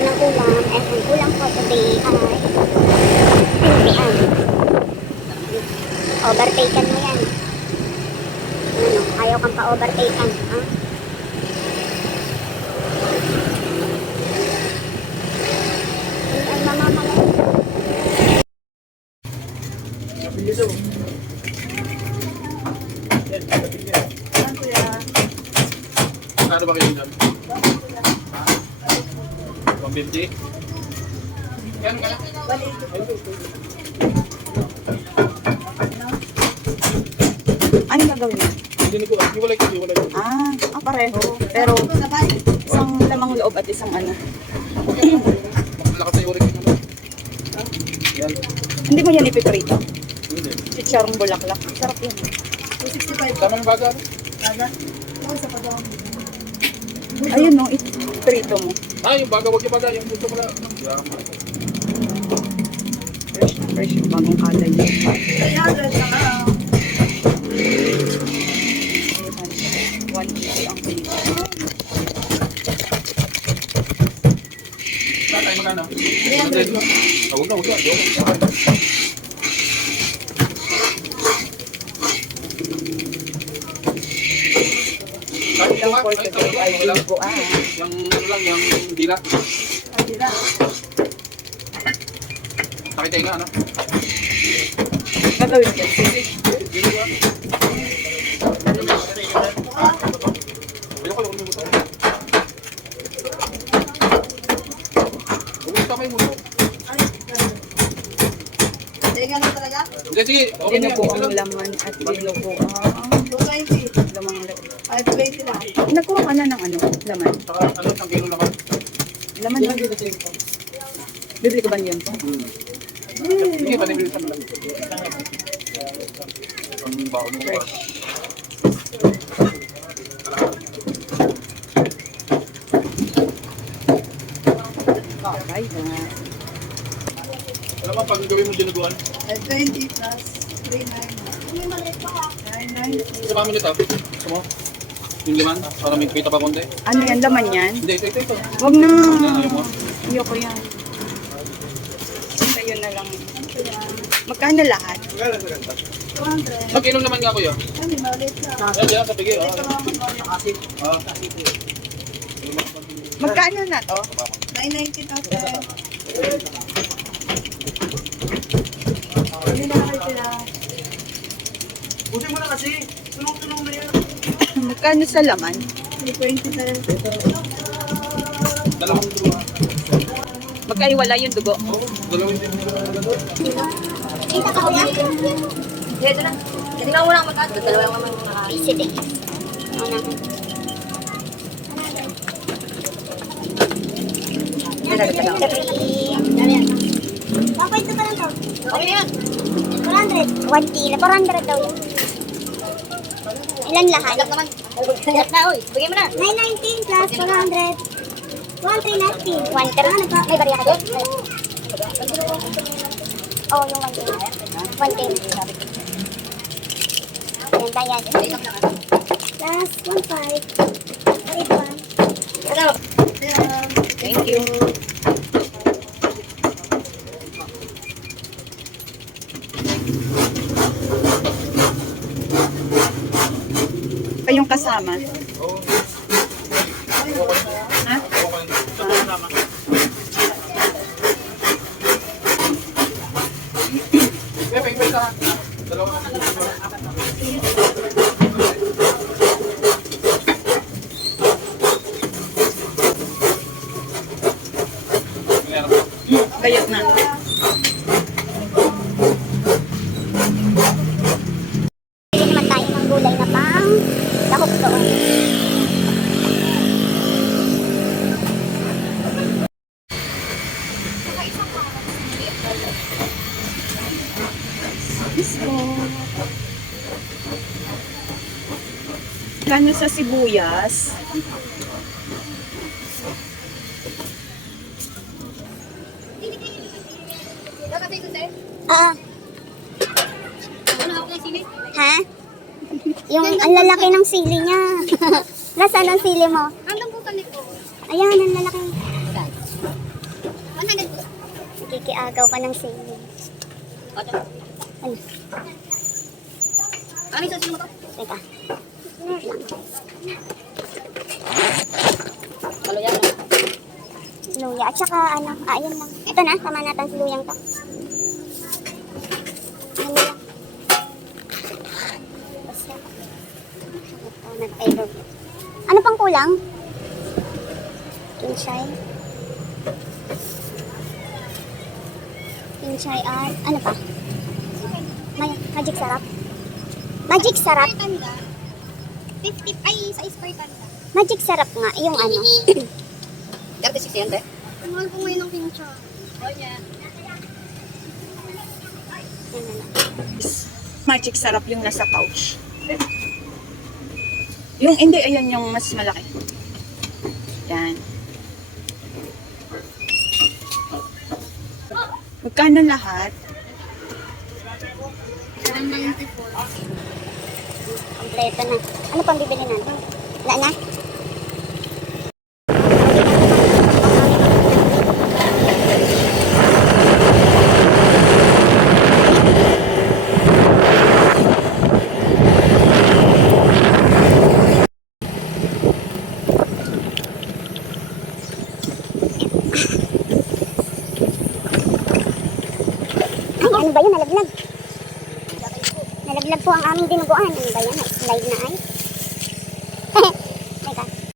ng ulam. And ang ulam ko today ay pinsian. Overtaken mo yan. Ano, ayaw kang pa-overtaken. Ha? Ang mamamalay. Ano ba kayo dyan? 150? Yan ka na? Ano gagawin niya? Hindi ko, hiwalay ko. Pareho. Pero isang lamang loob at isang ano. Lakas na yurik nyo. Yan. Hindi mo yan ipiprito. Hindi. Chicharong bulaklak. Sarap yan. Tama yung baga? Ayun no, iprito mo. Yung baga, huwag yung baga. Yung gusto mo na. Fresh na fresh yung bagong kalay niya. Ayan, 180 ang kilo. Tatay magkano? 300 lang. Huwag na. Ilang for today ay lingguan. Yung ano lang, yung dila. Sakit nga, ano? Gagawin yan. Sisig. Ayoko yung muto. Huwag tama yung muto. Hindi, sige. Okay na yan. Dinugo ang laman at dinugo ang lamang loob. Nagkuha ka na ng ano? Laman? Saka ano, isang kilo naman. Laman lang. Bibili ko ba niyan to? Sige, panibilisan mo lang. Ang baon mo pa. Okay na. Alam mo, pag gawin mo dinuguan, 20 plus 399. sa kami nito, gusto mo? Yung liman, para may kita pa konti. Ano yan? Laman yan? Hindi, ito. Huwag na. Ayaw mo? Ayoko yan. Sa'yo na lang. Magkano lahat? 200. Sa kilo naman nga kuya. Ano, maulit lang. Yan, sa pigi. Magkano na to? 990 natin. Hindi na kayo sila. Busin mo na kasi. Tulong-tulong na yan. Magkano sa laman? 320 na. Dalawang duwa. Magkaiwala yung dugo. Dalawang duwa. Kita ka kuya? Dito lang. Hindi na muna magkano. Dalawa lang naman mga Easy day. Ano na? Bakit ito pa lang to? Okay yan. 400. 1 kilo. 400 daw yun. Ilan lahat? Agap naman. Agap na, oy. Bigay mo na. 919 plus 400. 1390. 1 kilo. Ano pa? May bariya ka doon? Oo, yung 1 kilo. 1 kilo. Yan, bayad. Plus 1.5. 8.1. Ano? Thank you. Kayong kasama? Ha? Bayad na. Bili naman tayo ng gulay na pang lahok doon. Kano sa sibuyas? Ah, Ano ako ng sili? ha? Yung ang lalaki ng sili niya. Nasaan ang sili mo? Andang po kami ko. Ayan, ang lalaki. Nakiagaw ka ng sili. Kacang. Ano? Ano yung sasino mo to? Teka. Kaluyan lang. Luya. At saka ano, ayun lang. Ito na, tama natin si luyang to. Ano lang. Basta. Ito, nag-favorite. Ano pang kulang? Kinchay. Kinchay at ano pa? Magic sarap. Magic sarap. 50 ay sa Sprite tanda. Magic sarap nga, yung ano. 36 yan, be. Mahal ko ngayon ng pincha. Yan na lang. Magic sarap yung nasa pouch. Yung hindi, ayan yung mas malaki. Yan. Magkano lahat? 194. Kompleto na. Ano pang bibili natin? Wala na? Ay, ano ba yun? Nalaglag. Nalaglag po ang aming dinuguan. Ano ba yan? Slide na ay.